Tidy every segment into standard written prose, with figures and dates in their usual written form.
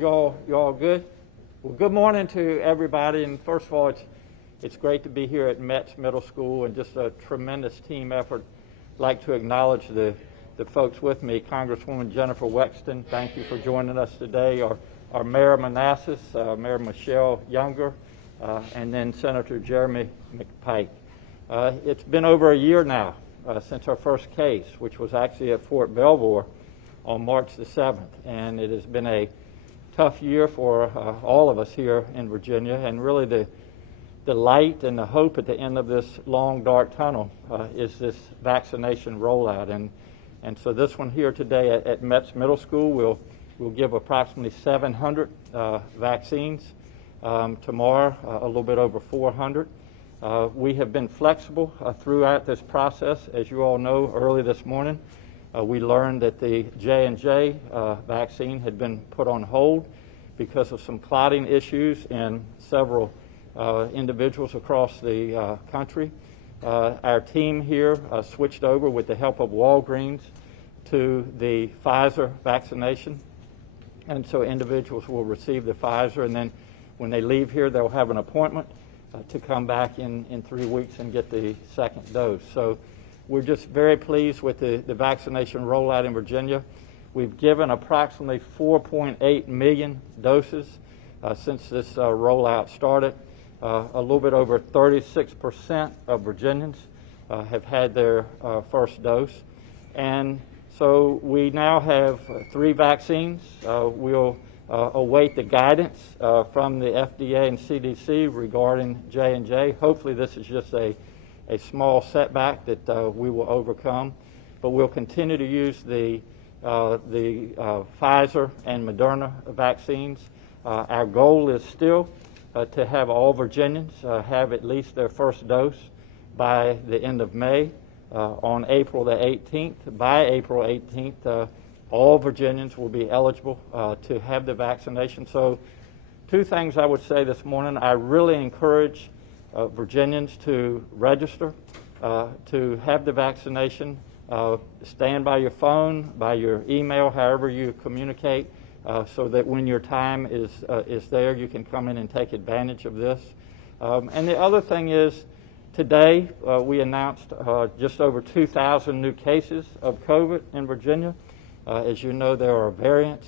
You all good? Well, good morning to everybody. And first of all, it's great to be here at Metz Middle School and just a tremendous team effort. I'd like to acknowledge the folks with me. Congresswoman Jennifer Wexton, thank you for joining us today. Our Mayor Manassas, Mayor Michelle Younger, and then Senator Jeremy McPike. It's been over a year now since our first case, which was actually at Fort Belvoir on March the 7th. And it has been a tough year for all of us here in Virginia, and really the light and the hope at the end of this long, dark tunnel is this vaccination rollout. And so this one here today at Metz Middle School, we'll give approximately 700 vaccines. Tomorrow, a little bit over 400. We have been flexible throughout this process. As you all know, early this morning, we learned that the J&J vaccine had been put on hold because of some clotting issues in several individuals across the country. Our team here switched over with the help of Walgreens to the Pfizer vaccination. And so individuals will receive the Pfizer, and then when they leave here, they'll have an appointment to come back in 3 weeks and get the second dose. So we're just very pleased with the vaccination rollout in Virginia. We've given approximately 4.8 million doses since this rollout started. A little bit over 36% of Virginians have had their first dose. And so we now have 3 vaccines. We'll await the guidance from the FDA and CDC regarding J&J. Hopefully this is just a small setback that we will overcome, but we'll continue to use the Pfizer and Moderna vaccines. Our goal is still to have all Virginians have at least their first dose by the end of May. On April the 18th, by April 18th, all Virginians will be eligible to have the vaccination. So 2 things I would say this morning. I really encourage Virginians to register, to have the vaccination. Stand by your phone, by your email, however you communicate, so that when your time is there, you can come in and take advantage of this. And the other thing is, today we announced just over 2,000 new cases of COVID in Virginia. As you know, there are variants.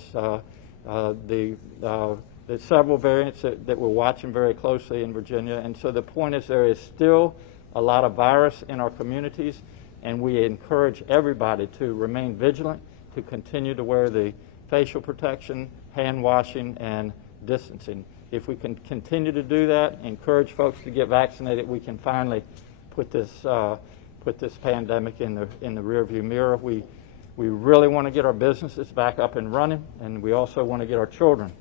There's several variants that we're watching very closely in Virginia, and so the point is there is still a lot of virus in our communities, and we encourage everybody to remain vigilant, to continue to wear the facial protection, hand washing, and distancing. If we can continue to do that, encourage folks to get vaccinated, we can finally put this pandemic in the rearview mirror. We really want to get our businesses back up and running, and we also want to get our children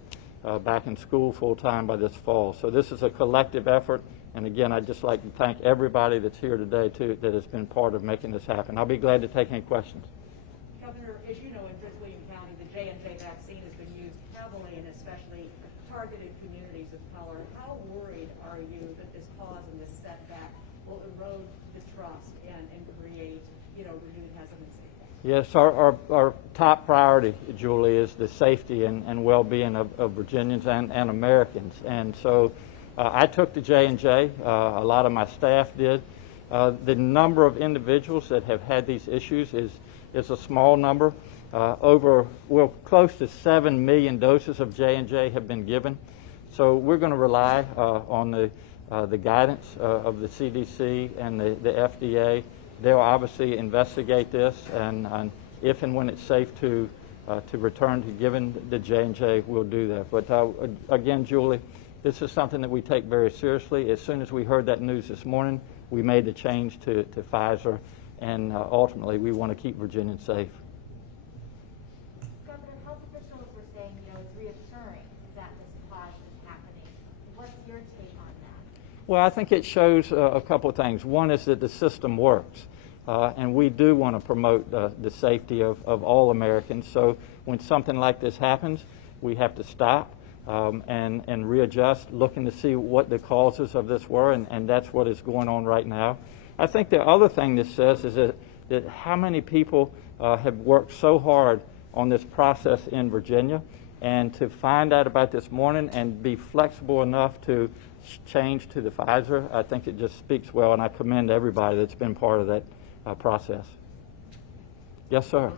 back in school full-time by this fall. So this is a collective effort, and again, I'd just like to thank everybody that's here today, too, that has been part of making this happen. I'll be glad to take any questions. Governor, as you know, in Fitzwilliam County, the J&J vaccine has been used heavily in especially targeted communities of color. How worried are you that this pause and this setback will erode the trust and create, renewed hesitancy? Yes, our top priority, Julie, is the safety and well-being of Virginians and Americans. And so I took the J&J. A lot of my staff did. The number of individuals that have had these issues is a small number. Close to 7 million doses of J&J have been given. So we're going to rely on the guidance of the CDC and the FDA. They'll obviously investigate this, and if and when it's safe to return to giving the J&J, we'll do that. But again, Julie, this is something that we take very seriously. As soon as we heard that news this morning, we made the change to Pfizer, and ultimately we want to keep Virginians safe. Governor, health officials were saying, it's reassuring that this pause is happening. What's your take on that? Well, I think it shows a couple of things. One is that the system works. And we do want to promote the safety of all Americans. So when something like this happens, we have to stop and readjust, looking to see what the causes of this were, and that's what is going on right now. I think the other thing this says is that how many people have worked so hard on this process in Virginia, And to find out about this morning and be flexible enough to change to the Pfizer, I think it just speaks well, and I commend everybody that's been part of that process. Yes, sir.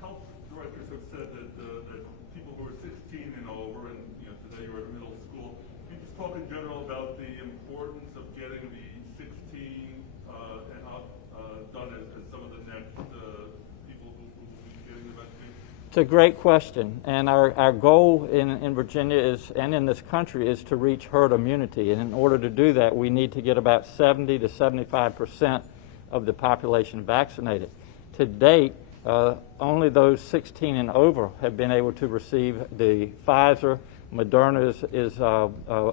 Health directors have said that people who are 16 and over, and today you're at middle school, can you just talk in general about the importance of getting the 16 and up done as some of the next people who will be getting the vaccine? It's a great question, and our goal in Virginia is, and in this country, is to reach herd immunity. And in order to do that, we need to get about 70 to 75% of the population vaccinated. To date, only those 16 and over have been able to receive the Pfizer. Moderna is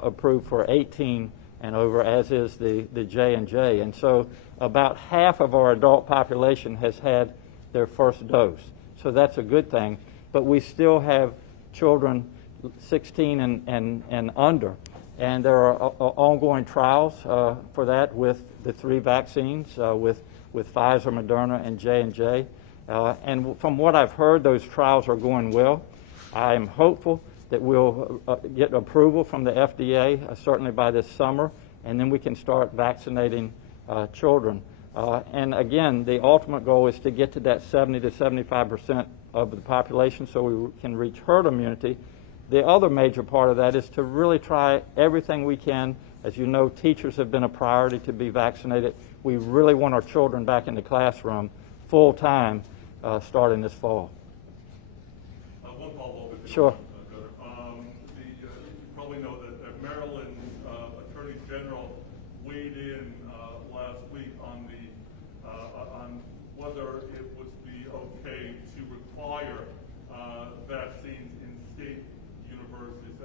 approved for 18 and over, as is the J&J. And so about half of our adult population has had their first dose. So that's a good thing. But we still have children 16 and under. And there are ongoing trials for that with the 3 vaccines, with Pfizer, Moderna, and J&J. And from what I've heard, those trials are going well. I am hopeful that we'll get approval from the FDA, certainly by this summer, and then we can start vaccinating children. And again, the ultimate goal is to get to that 70 to 75% of the population so we can reach herd immunity. The other major part of that is to really try everything we can. As you know, teachers have been a priority to be vaccinated. We really want our children back in the classroom full time starting this fall. One follow-up. Sure. You probably know that Maryland's Attorney General weighed in last week on whether it would be okay to require vaccines in state universities.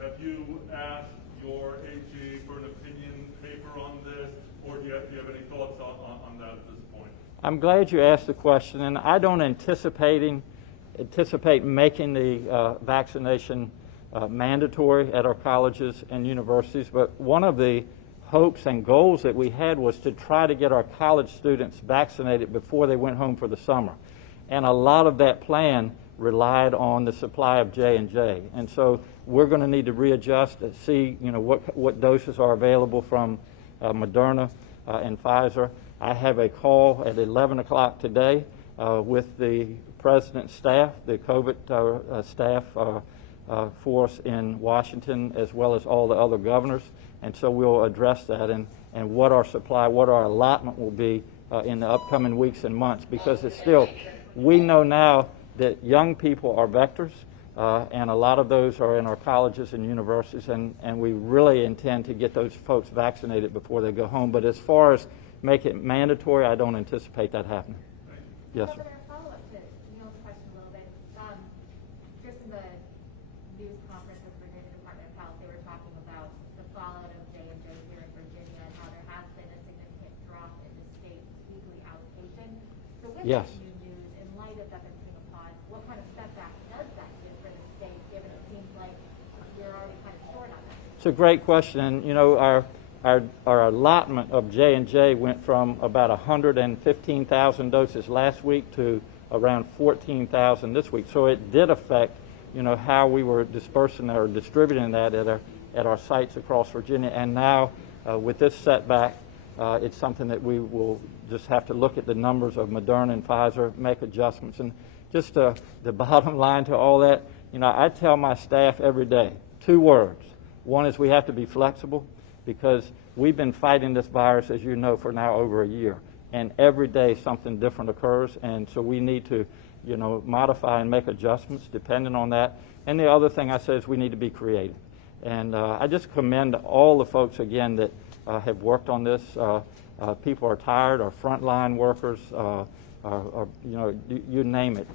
Have you asked your AG for an opinion paper on this, or do you have any thoughts on that at this point? I'm glad you asked the question, and I don't anticipate making the vaccination mandatory at our colleges and universities, but one of the hopes and goals that we had was to try to get our college students vaccinated before they went home for the summer. And a lot of that plan relied on the supply of J&J. And so we're going to need to readjust and see what doses are available from Moderna and Pfizer. I have a call at 11 o'clock today with the President's staff, the COVID staff force in Washington, as well as all the other governors. And so we'll address that and what our supply, what our allotment will be in the upcoming weeks and months, because it's still, we know now that young people are vectors, and a lot of those are in our colleges and universities, and we really intend to get those folks vaccinated before they go home. But as far as make it mandatory, I don't anticipate that happening. Yes, sir. Governor, follow up to Neil's question a little bit. Just in the news conference with the Virginia Department of Health, they were talking about the fallout of J&J here in Virginia and how there has been a significant drop in the state's weekly allocation. So with Yes. this new news, in light of that being a pause, what kind of setback does that give for the state, given it seems like you're already kind of short on that? It's a great question, and our allotment of J&J went from about 115,000 doses last week to around 14,000 this week. So it did affect, how we were dispersing or distributing that at our sites across Virginia. And now, with this setback, it's something that we will just have to look at the numbers of Moderna and Pfizer, make adjustments. And just the bottom line to all that, I tell my staff every day 2 words. One is we have to be flexible, because we've been fighting this virus, as you know, for now over a year. And every day something different occurs, and so we need to, modify and make adjustments depending on that. And the other thing I say is we need to be creative. And I just commend all the folks, again, that have worked on this. People are tired, our frontline workers, you name it.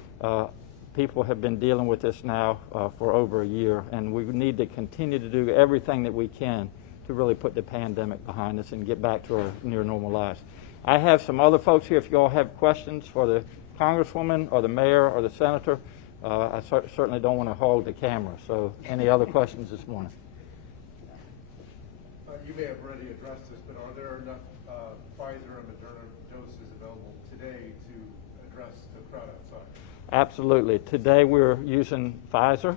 People have been dealing with this now for over a year, and we need to continue to do everything that we can to really put the pandemic behind us and get back to our near normal lives. I have some other folks here. If you all have questions for the Congresswoman or the Mayor or the Senator, I certainly don't want to hog the camera. So any other questions this morning? You may have already addressed this, but are there enough Pfizer and Moderna doses available today to address the crowd outside. Absolutely. Today we're using Pfizer,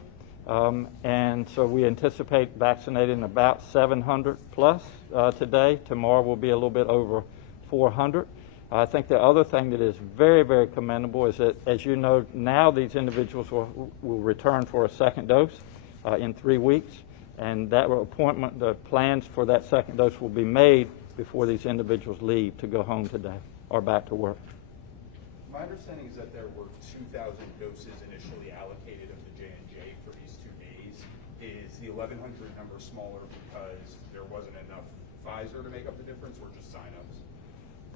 and so we anticipate vaccinating about 700 plus today. Tomorrow will be a little bit over 400. I think the other thing that is very, very commendable is that, as you know, now these individuals will return for a second dose in 3 weeks, and that appointment, the plans for that second dose will be made before these individuals leave to go home today or back to work. My understanding is that there were 2,000 doses initially allocated of the J&J for these 2 days. Is the 1,100 number smaller because there wasn't enough Pfizer to make up the difference, or just sign-ups?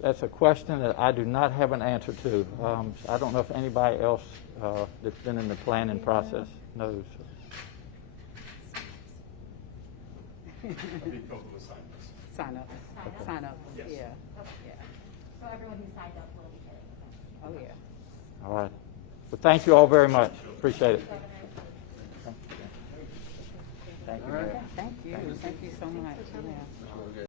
That's a question that I do not have an answer to. I don't know if anybody else that's been in the planning process knows. I think both of the sign-ups. Sign up. Sign up? Sign up. Yes. Yeah. Okay. Yeah. So everyone who signed up will be getting it. Oh, yeah. All right. Well, thank you all very much. Appreciate it. Governor? Thank you. Mayor. Thank you. Thank you so much. Yeah.